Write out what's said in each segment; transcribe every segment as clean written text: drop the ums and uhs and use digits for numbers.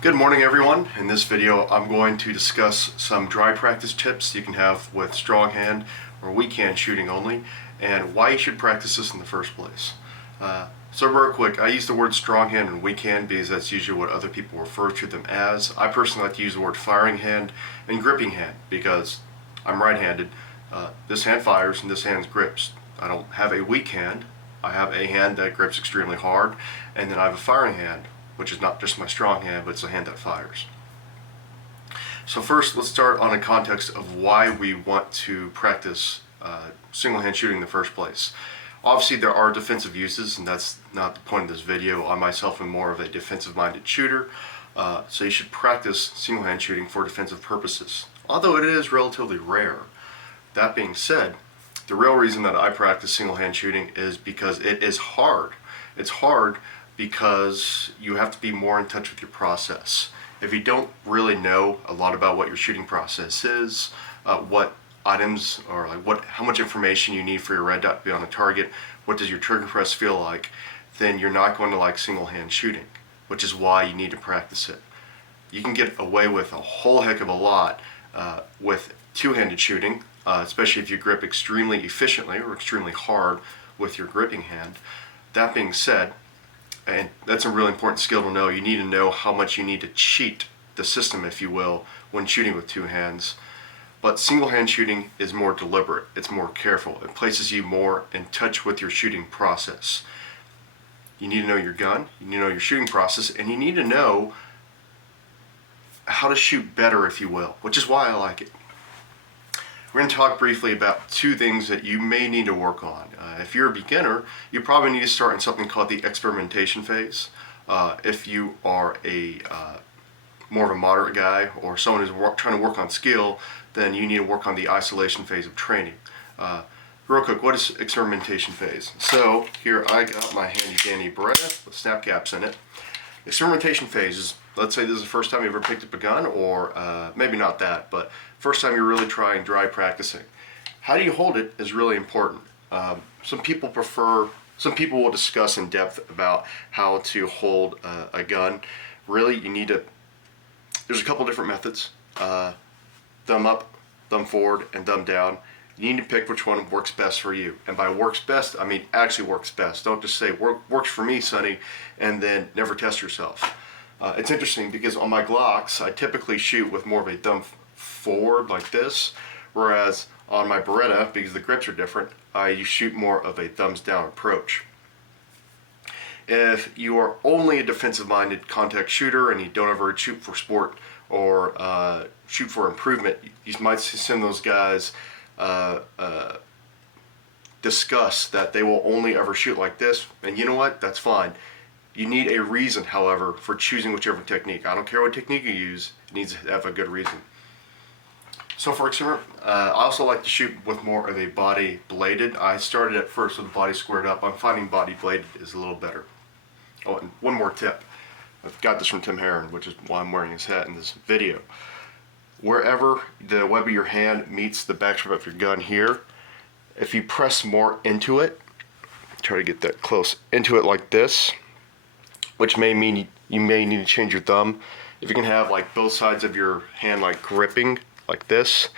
Good morning, everyone. In this video I'm going to discuss some dry practice tips you can have with strong hand or weak hand shooting only, and why you should practice this in the first place. So real quick, I use the word strong hand and weak hand because that's usually what other people refer to them as. I personally like to use the word firing hand and gripping hand because I'm right-handed. This hand fires and this hand grips. I don't have a weak hand. I have a hand that grips extremely hard, and then I have a firing hand, which is not just my strong hand, but it's a hand that fires. So first, let's start on a context of why we want to practice single hand shooting in the first place. Obviously, there are defensive uses, and that's not the point of this video. I myself am more of a defensive-minded shooter, so you should practice single hand shooting for defensive purposes, although it is relatively rare. That being said, the real reason that I practice single hand shooting is because it is hard. It's hard because you have to be more in touch with your process. If you don't really know a lot about what your shooting process is, what items or how much information you need for your red dot to be on a target, what does your trigger press feel like, then you're not going to like single hand shooting, which is why you need to practice it. You can get away with a whole heck of a lot with two-handed shooting, especially if you grip extremely efficiently or extremely hard with your gripping hand. That being said, and that's a really important skill to know, you need to know how much you need to cheat the system, if you will, when shooting with two hands. But single hand shooting is more deliberate, it's more careful, it places you more in touch with your shooting process. You need to know your gun, you need to know your shooting process, and you need to know how to shoot better, if you will, which is why I like it. We're going to talk briefly about two things that you may need to work on. If you're a beginner, you probably need to start in something called the experimentation phase. If you are a more of a moderate guy or someone who's trying to work on skill, then you need to work on the isolation phase of training. Real quick, what is experimentation phase? So here I got my handy dandy Beretta with snap caps in it. Experimentation phase is, let's say this is the first time you ever picked up a gun, or maybe not that, but first time you're really trying dry practicing. How do you hold it is really important. Some people will discuss in depth about how to hold a gun. Really, there's a couple different methods. Thumb up, thumb forward, and thumb down. You need to pick which one works best for you. And by works best, I mean actually works best. Don't just say, works for me, Sonny, and then never test yourself. It's interesting because on my Glocks, I typically shoot with more of a thumb forward like this, whereas on my Beretta, because the grips are different, I shoot more of a thumbs down approach. If you are only a defensive-minded contact shooter and you don't ever shoot for sport or shoot for improvement, you might see some of those guys discuss that they will only ever shoot like this, and you know what? That's fine. You need a reason, however, for choosing whichever technique. I don't care what technique you use, it needs to have a good reason. So for example, I also like to shoot with more of a body bladed. I started at first with the body squared up. I'm finding body bladed is a little better. Oh, and one more tip. I've got this from Tim Herron, which is why I'm wearing his hat in this video. Wherever the web of your hand meets the backstrap of your gun here, if you press more into it, try to get that close into it like this, which may mean you may need to change your thumb. If you can have like both sides of your hand like gripping like this,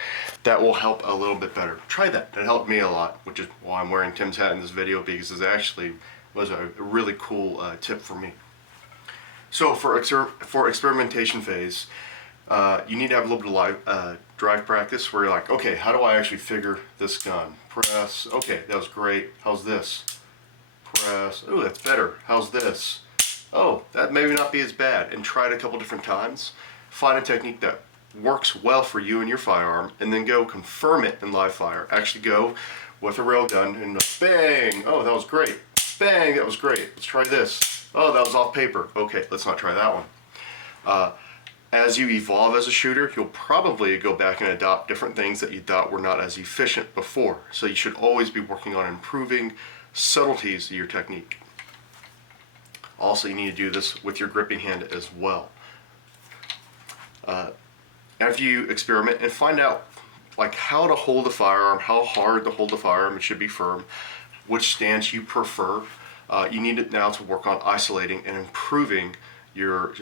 that will help a little bit better. Try that. That helped me a lot, which is why I'm wearing Tim's hat in this video, because it actually was a really cool tip for me. So for experimentation phase, you need to have a little bit of drive practice where you're like, okay, how do I actually figure this gun? Press, okay, that was great. How's this? Press, oh, that's better. How's this? Oh, that may not be as bad. And try it a couple different times. Find a technique that works well for you and your firearm, and then go confirm it in live fire. Actually go with a rail gun and bang, oh, that was great. Bang, that was great. Let's try this. Oh, that was off paper. Okay, let's not try that one. As you evolve as a shooter, you'll probably go back and adopt different things that you thought were not as efficient before. So you should always be working on improving subtleties of your technique. Also, you need to do this with your gripping hand as well. After you experiment and find out like how to hold the firearm, how hard to hold the firearm, it should be firm, which stance you prefer, you need it now to work on isolating and improving your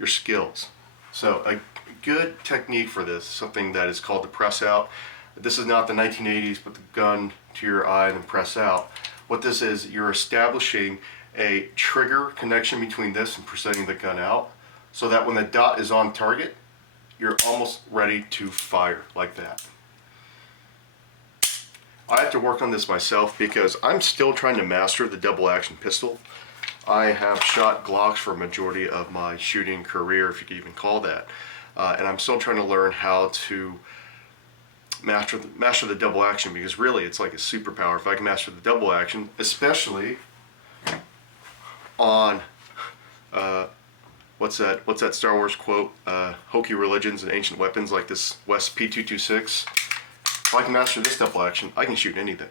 your skills. So a good technique for this, something that is called the press out. This is not the 1980s, put the gun to your eye and then press out. What this is, you're establishing a trigger connection between this and presenting the gun out, so that when the dot is on target, you're almost ready to fire like that. I have to work on this myself because I'm still trying to master the double action pistol. I have shot Glocks for a majority of my shooting career, if you could even call that, and I'm still trying to learn how to master the double action, because really it's like a superpower if I can master the double action, especially on what's that Star Wars quote, hokey religions and ancient weapons like this West P226. If I can master this double action, I can shoot anything.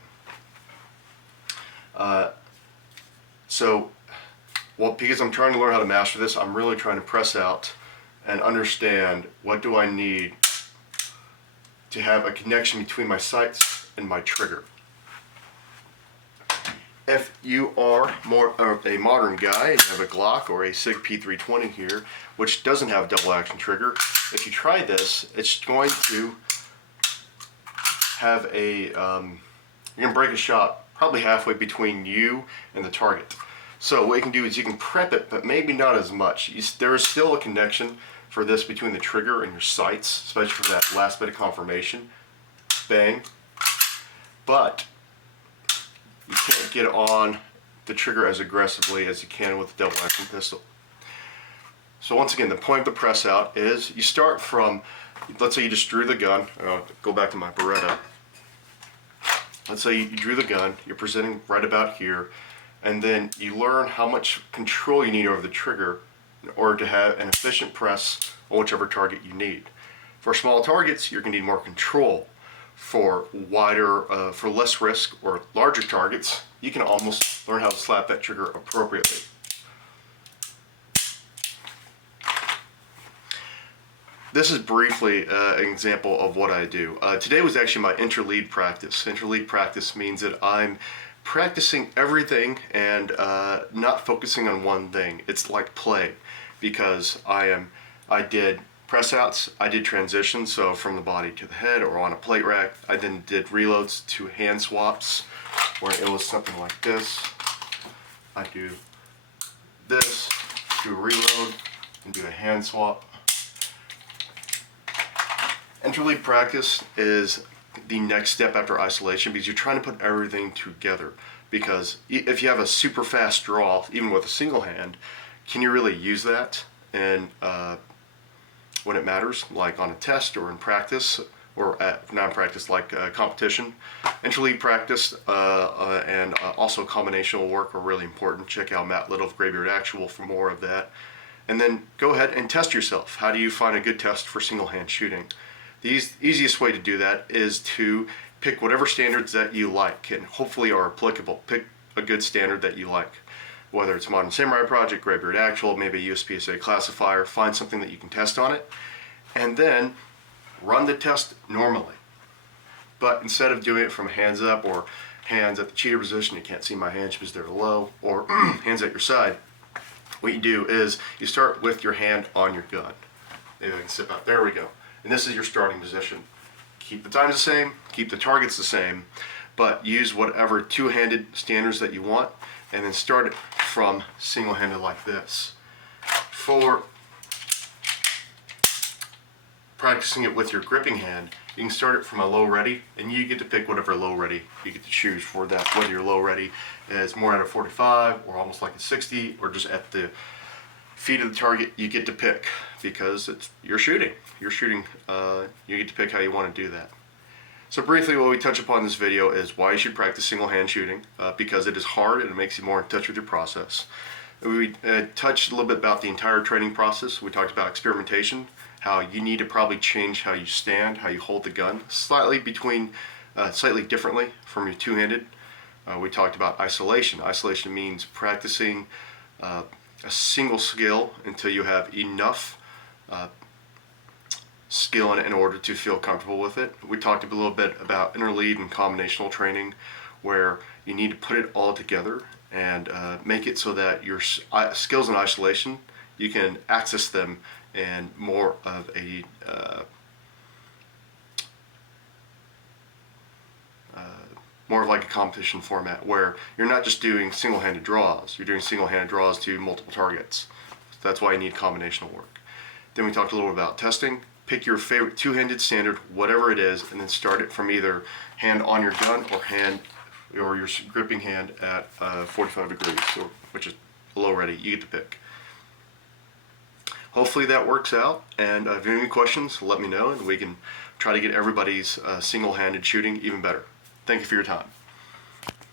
Because I'm trying to learn how to master this, I'm really trying to press out and understand what do I need to have a connection between my sights and my trigger. If you are more of a modern guy and you have a Glock or a SIG P320 here, which doesn't have a double action trigger, if you try this, it's going to have you're going to break a shot probably halfway between you and the target. So what you can do is you can prep it, but maybe not as much. There is still a connection for this between the trigger and your sights, especially for that last bit of confirmation. Bang. But you can't get on the trigger as aggressively as you can with the double action pistol. So once again, the point of the press out is you start from, let's say you just drew the gun. I'll go back to my Beretta. Let's say you drew the gun, you're presenting right about here, and then you learn how much control you need over the trigger in order to have an efficient press on whichever target you need. For small targets, you're going to need more control. For for less risk or larger targets, you can almost learn how to slap that trigger appropriately. This is briefly an example of what I do. Today was actually my interlead practice. Interlead practice means that I'm practicing everything and not focusing on one thing. It's like play, because I did press outs, I did transitions, so from the body to the head or on a plate rack. I then did reloads to hand swaps, where it was something like this. I do this, do a reload, and do a hand swap. Interlead practice is the next step after isolation, because you're trying to put everything together. Because if you have a super fast draw, even with a single hand, can you really use that and when it matters, like on a test or in practice, or at non-practice like competition? Interlead practice and also combinational work are really important. Check out Matt Little of Graybeard Actual for more of that. And then go ahead and test yourself. How do you find a good test for single hand shooting? The easiest way to do that is to pick whatever standards that you like and hopefully are applicable. Pick a good standard that you like. Whether it's Modern Samurai Project, Graybeard Actual, maybe a USPSA classifier, find something that you can test on it, and then run the test normally. But instead of doing it from hands up or hands at the cheater position, you can't see my hands because they're low, or hands at your side, what you do is you start with your hand on your gun. Maybe I can step out. There we go. And this is your starting position. Keep the times the same, keep the targets the same, but use whatever two-handed standards that you want, and then start it from single-handed like this. For practicing it with your gripping hand, you can start it from a low ready, and you get to pick whatever low ready you get to choose for that, whether your low ready is more at a 45 or almost like a 60 or just at the feet of the target. You get to pick, because you're shooting. You get to pick how you want to do that. So briefly, what we touch upon in this video is why you should practice single hand shooting, because it is hard and it makes you more in touch with your process. We touched a little bit about the entire training process. We talked about experimentation, how you need to probably change how you stand, how you hold the gun, slightly differently from your two-handed. We talked about isolation. Isolation means practicing a single skill until you have enough skill in order to feel comfortable with it. We talked a little bit about interlead and combinational training, where you need to put it all together and make it so that your skills in isolation you can access them in more of a more of like a competition format where you're not just doing single-handed draws, you're doing single-handed draws to multiple targets. That's why you need combinational work. Then we talked a little about testing. Pick your favorite two-handed standard, whatever it is, and then start it from either hand on your gun or your gripping hand at 45 degrees, which is low ready. You get to pick. Hopefully that works out, and if you have any questions, let me know, and we can try to get everybody's single-handed shooting even better. Thank you for your time.